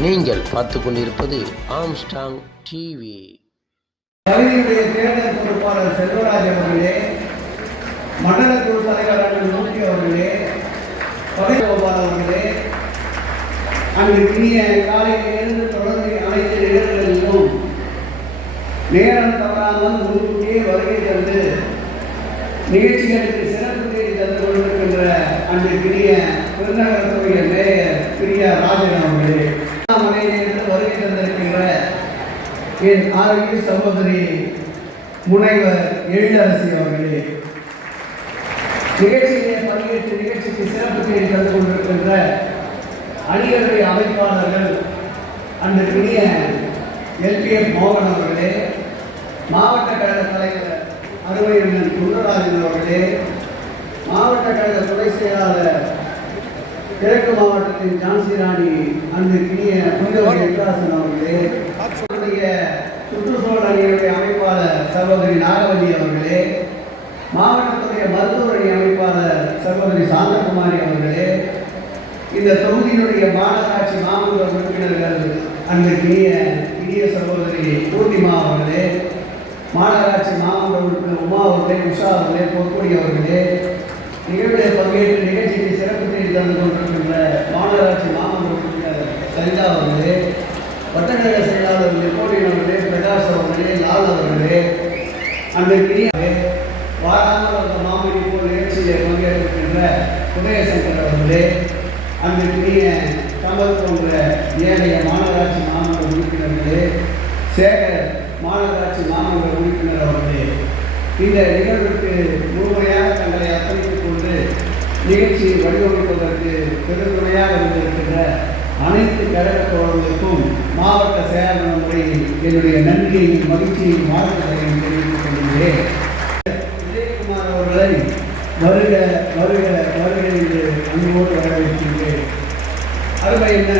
நீங்கள் பார்த்து கொண்டிருப்பது ஆம்ஸ்டாங் டிவி பகுதியுடைய தேர்தல் பொறுப்பாளர் செல்வராஜ் அவர்களே மண்டல குழு தலைவர் அண்ணன் மூர்த்தி அவர்களே பகுதி கோபால் அவர்களே அங்கு இனிய காலையிலிருந்து தொடர்ந்து அனைத்து நிகழ்வுகளிலும் நேரம் தவறாமல் முன்கூட்டியே வருகை தந்து நிகழ்ச்சிகளுக்கு சிறப்பு தேடி தந்து கொண்டிருக்கின்ற அன்று பெருநகரத்துடைய மேயர் பிரியா ராஜன் அவர்கள் மலையிலிருந்து வருகை தந்திருக்கின்ற என் ஆரோக்கிய சகோதரி முனைவர் எழிலரசி அவர்களே நிகழ்ச்சியிலே பங்கேற்று நிகழ்ச்சிக்கு சிறப்பு தேடி தந்து கொண்டிருக்கின்ற அணிகளுடைய அமைப்பாளர்கள் அந்த பெரிய எல்பிஎம் மோகன் அவர்களே மாவட்ட கழக தலைவர் அருமையண்ணன் குண்டராஜன் அவர்களே மாவட்ட கழக துணை செயலாளர் கிழக்கு மாவட்டத்தின் ஜான்சி ராணி அன்று கிணிய புனிதவரி விகாசன் அவர்களே நம்முடைய சுற்றுச்சூழல் அணியினுடைய அமைப்பாளர் சகோதரி நாகவதி அவர்களே மாவட்டத்துடைய மருத்துவ அணி அமைப்பாளர் சகோதரி சாந்தகுமாரி அவர்களே இந்த தொகுதியினுடைய மாநகராட்சி மாமன்ற உறுப்பினர்கள் அன்று இனிய இனிய சகோதரி பூர்ணிமா அவர்களே மாநகராட்சி மாமன்ற உறுப்பினர் உமா அவர்களே உஷா அவர்களே பொற்கொடி அவர்களே நிகழ்வில் பங்கேற்று நிகழ்ச்சிக்கு சிறப்பு தேடி தந்து கொண்டிருக்கின்ற மாநகராட்சி மாமன்ற உறுப்பினர் சரிதா அவர்களே வட்டக்கழக அவர்களே அவர்களே லால் அவர்களே அன்றைக்கு வாராமல் அந்த மாமணி போல் நிகழ்ச்சியிலே பங்கேற்கின்ற உதயசங்கர் அவர்களே அன்றைக்குரிய கமல் போன்ற ஏனைய மாநகராட்சி மாமன்ற உறுப்பினர்களே சேகர் மாநகராட்சி மாமன்ற உறுப்பினர் அவர்களே இந்த நிகழ்வுக்கு முழுமையாக தங்களை அர்ப்பணித்துக் கொண்டு நிகழ்ச்சியை வடிவமைப்பதற்கு பெருந்துணையாக இருந்திருக்கின்ற அனைத்து கழக தோழர்களுக்கும் மாவட்ட செயலாளர் முறையில் என்னுடைய நன்றியையும் மகிழ்ச்சியையும் வாழ்த்துக்களையும் தெரிவித்துக் கொள்கிறேன். விஜயகுமார் அவர்களை வருக வருக வருக என்று அன்போடு வரவேற்கின்றேன். அருமை என்ன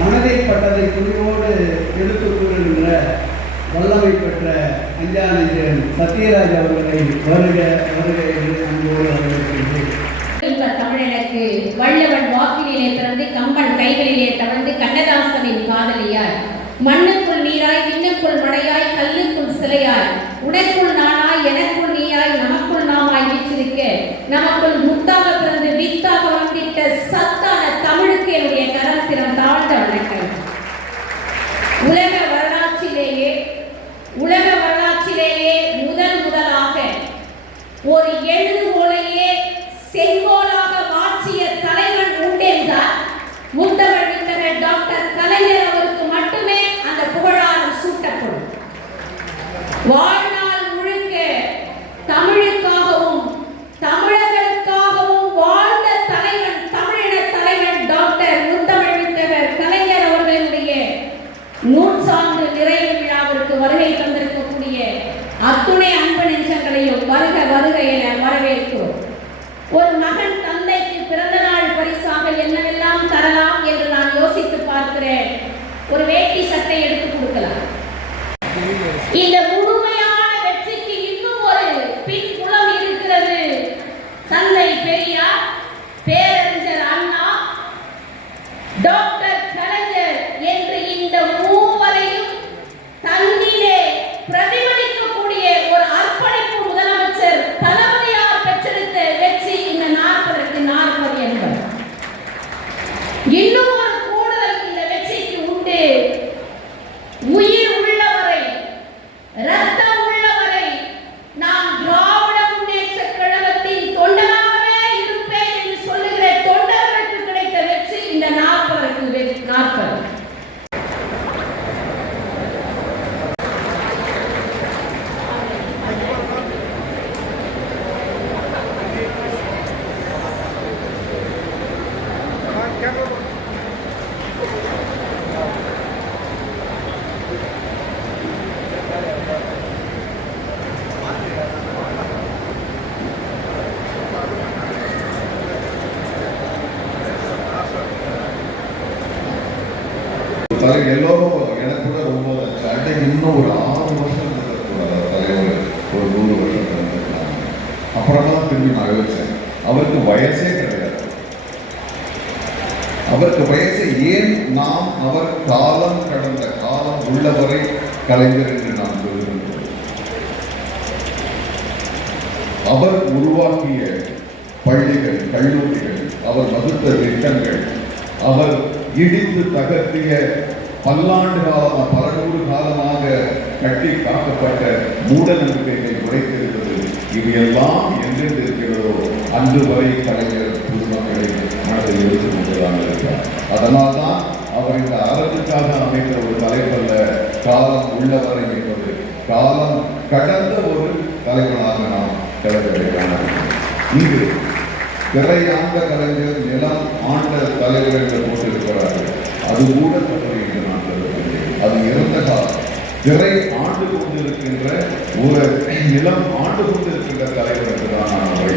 மனதை பட்டதை துணிவோடு எடுத்துக் கூறுகின்ற வல்லமை பெற்ற அஞ்சானந்தன் சத்யராஜ் அவர்களை வருக வருக என்று அன்போடு எனக்கு வள்ளுவன் வாக்கினிலே பிறந்து கம்பன் கைகளிலே தவழ்ந்து கண்ணதாசனின் காதலியார். மண்ணுக்குள் நீராய் விண்ணுக்குள் மழையாய் கல்லுக்குள் சிலையாய் உனக்குள் நானாய் எனக்குள் நீயாய் நமக்குள் நாமாய் வீற்றிருக்க நமக்குள் முத்தாக பிறந்து வித்தாக வருக வருக என வரவேற்கிறோம். ஒரு மகன் தந்தைக்கு பிறந்த நாள் பரிசாக என்னவெல்லாம் தரலாம் என்று நான் யோசித்து பார்க்கிறேன். ஒரு வேட்டி சட்டை எடுத்து கொடுக்கலாம். இந்த முழுமையான வெற்றிக்கு இன்னும் ஒரு பின்புலம் இருக்கிறது தந்தை பெரியார் பேரறிஞர் அண்ணா டாக்டர் கலைஞர் என்று இந்த மூவரையும் தன்னிலே பிரதிபலிக்கக்கூடிய ஒரு அர்ப்பணிப்பு முதலமைச்சர் தளபதியார் பெற்றெடுத்த வெற்றி இந்த நாற்பதற்கு நாற்பது என்பது இன்னும் ஒரு கூடுதல் இந்த வெற்றிக்கு உண்டு உயிர் உள்ளவரை ரத்தம் உள்ளவரை நான் திராவிட முன்னேற்ற கழகத்தின் தொண்டனாகவே இருப்பேன் என்று சொல்லுகிற தொண்டர்களுக்கு கிடைத்த வெற்றி இந்த நாற்பதற்கு நாற்பது தலை எல்லோரும் எனக்கு கூட ரொம்ப சண்டை இன்னும் ஒரு ஆறு வருஷம் தலைவர் ஒரு நூறு வருஷம் இருந்திருக்காங்க அப்புறம் தான் திரும்பி நான் யோசிச்சேன். அவருக்கு வயசே கிடையாது. அவருக்கு வயசு ஏன் நாம் அவர் காலம் கடந்த காலம் உள்ளவரை கலைஞர் என்று நாம் சொல்கிறோம் அவர் உருவாக்கிய பள்ளிகள் கல்லூரிகள் அவர் வகுத்த திட்டங்கள் அவர் இடித்து தகர்த்திய பல்லாண்டு காலமாக பல நூறு காலமாக கட்டி காக்கப்பட்ட மூட நம்பிக்கைகளை உடைத்திருக்கிறது இது எல்லாம் எங்கென்று இருக்கிறதோ அன்று வரை கலைஞர் பொதுமக்களை மனதில் எடுத்துக் கொண்டுதான் இருக்கிறார். அதனால்தான் அவர் இந்த அறத்துக்காக அமைத்த ஒரு தலைப்பல்ல காலம் உள்ளவரை என்பது. காலம் கடந்த ஒரு தலைவனாக நாம் கலைஞரை காண இங்கு திரை ஆண்ட கலைஞர் நிலம் ஆண்ட தலைவர் என்று போட்டிருக்கிறார்கள். அது கூட தவறு என்று நான் கருதுகிறேன். அது இறந்த காலம். திரை ஆண்டு கொண்டிருக்கின்ற ஒரு நிலம் ஆண்டு கொண்டிருக்கின்ற தலைவருக்கு தான் நான் அவரை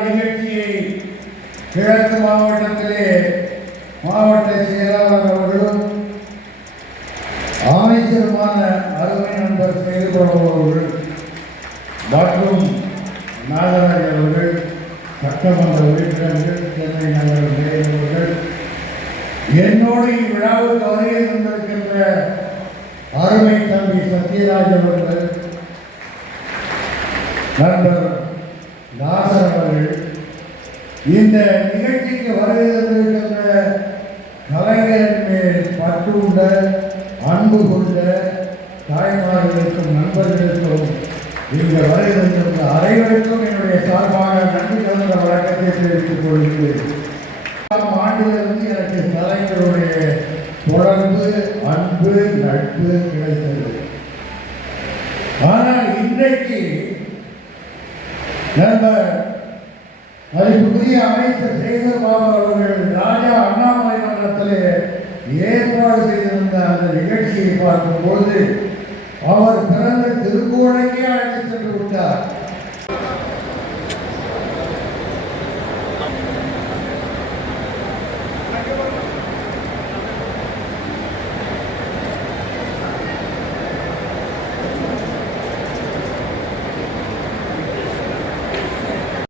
நிகழ்ச்சியை கிழக்கு மாவட்டத்திலே மாவட்ட செயலாளர் அவர்களும் அமைச்சருமான அருமை நண்பர் சேதுபாபு அவர்கள் மற்றும் நாகராஜ் அவர்கள் சட்டமன்ற உறுப்பினர்கள் சென்னை நகர மேயர் என்னோடு இவ்விழாவுக்கு வருகை தந்திருக்கின்ற அருமை தம்பி சத்யராஜ் அவர்கள் நண்பர் தாசர் இந்த நிகழ்ச்சிக்கு வருகின்ற கலைஞர் மேல் பற்று உள்ள அன்பு கொண்ட தாய்மார்களுக்கும் நண்பர்களுக்கும் இந்த வருகின்ற அனைவருக்கும் என்னுடைய சார்பாக நன்றி கலந்த வழக்கத்தை தெரிவித்துக் கொள்கிறேன். ஆண்டிலிருந்து எனக்கு கலைஞருடைய தொடர்பு அன்பு நட்பு கிடைத்தது. ஆனால் இன்றைக்கு நண்பர் மதிப்புக்குரிய அமைச்சர் சேகர் பாபு அவர்கள் ராஜா அண்ணாமலை மன்றத்திலே ஏற்பாடு செய்திருந்த அந்த நிகழ்ச்சியை பார்க்கும்போது அவர் பிறந்த திருக்கோணைக்கே அழைத்து சென்று விட்டார்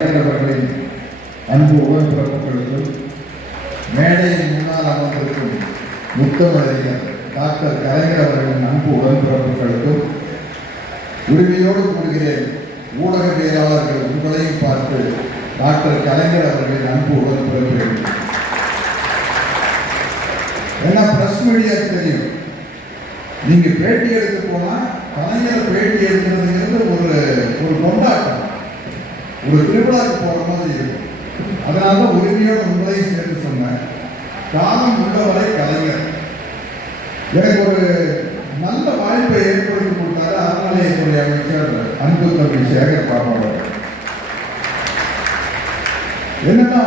Gracias. அன்பு உடன்பிறப்புகளுக்கும் மேடையின் முன்னால் அமர்ந்திருக்கும் முத்தமிழறிஞர் டாக்டர் கலைஞர் அவர்களின் அன்பு உடன்பிறப்புகளுக்கும் உரிமையோடு கூறுகிறேன். ஊடகவியலாளர்கள் உங்களையும் பார்த்து டாக்டர் கலைஞர் அவர்களின் அன்பு உடன்பிறப்புகள் ஏன்னா பிரஸ் மீடியா தெரியும்? நீங்க பேட்டி எடுக்க போனா கலைஞர் பேட்டி எடுக்கிறதுங்கிறது ஒரு ஒரு கொண்டாட்டம். ஒரு திருவிழாவுக்கு போற மாதிரி இருக்கும். அதனால தான் உரிமையோட சேர்த்து சொன்னேன். காலம் உள்ளவரை கலைஞர் எனக்கு ஒரு நல்ல வாய்ப்பை ஏற்படுத்தி கொடுத்தாரு அறநிலையத்துறை அமைச்சர் அன்பு தம்பி சேகர் பாபாவர் என்னன்னா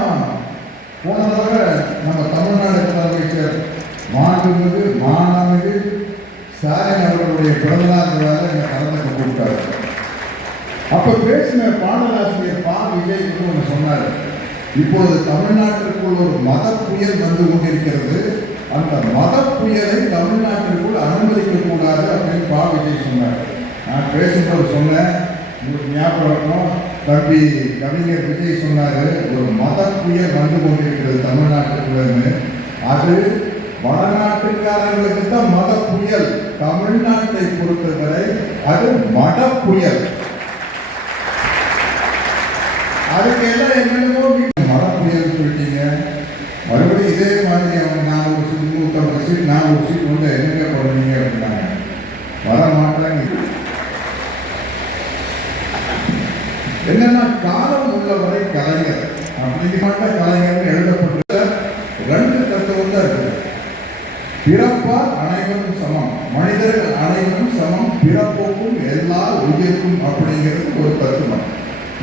போன தடவை நம்ம தமிழ்நாடு முதலமைச்சர் மாண்புமிகு மாண்புமிகு ஸ்டாலின் அவர்களுடைய பிறந்தநாள் விழாவில் என்னை கொடுத்தாரு கூப்பிட்டாரு. அப்ப பேசின பாடலாசிரியர் பா விஜய் ஒன்று சொன்னார். இப்போது தமிழ்நாட்டிற்குள் ஒரு மத புயல் வந்து கொண்டிருக்கிறது. அந்த மத புயலை தமிழ்நாட்டிற்குள் அனுமதிக்க கூடாது அப்படின்னு பா விஜய் சொன்னார். நான் பேசும்போது சொன்னேன். உங்களுக்கு ஞாபகம் இருக்கும் தம்பி கவிஞர் விஜய் சொன்னார் ஒரு மத புயல் வந்து கொண்டிருக்கிறது தமிழ்நாட்டுக்குள்ளன்னு. அது வடநாட்டுக்காரர்களுக்கு தான் மத புயல் தமிழ்நாட்டை பொறுத்தவரை அது மத புயல் அதுக்கு எல்லாம் என்னென்னமோ வீட்டு மழை புயல் சொல்லிட்டீங்க மறுபடியும் இதே மாதிரி அவங்க நான் ஒரு சீட் நூற்றம்பது சீட் நான் ஒரு சீட் வந்து என்னங்க பண்ணுவீங்க அப்படின்னாங்க வர மாட்டாங்க என்னன்னா காலம் உள்ளவரை கலைஞர் நீதிமன்ற கலைஞர் எழுதப்பட்டுள்ள ரெண்டு தத்துவம் தான் இருக்குது பிறப்பால் அனைவரும் சமம் மனிதர்கள் அனைவரும் சமம் பிறப்புக்கும் எல்லா உயிர்க்கும் அப்படிங்கிறது ஒரு தத்துவம்.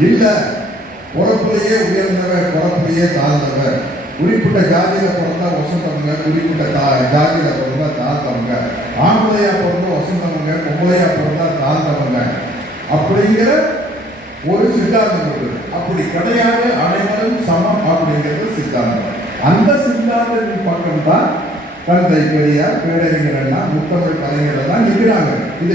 இல்லை பிறப்புலையே உயர்ந்தவர் பிறப்புலையே தாழ்ந்தவர். குறிப்பிட்ட ஜாதியில் பிறந்தா வசந்தவங்க குறிப்பிட்ட தா ஜாதியில பிறந்தா தாழ்ந்தவங்க. ஆம்பளையா பிறந்தா வசந்தவங்க பொம்பளையா பிறந்தா தாழ்ந்தவங்க. அப்படிங்கிற ஒரு சித்தாந்தம் இருக்குது அப்படி கிடையாது. அனைவரும் சமம். அப்படிங்கிறது சித்தாந்தம். அந்த சித்தாந்தத்தின் பக்கம்தான் தந்தை பெரியார் பேரறிஞர் எல்லாம் முத்தமிழ் கலைஞர் எல்லாம் இருக்கிறாங்க இது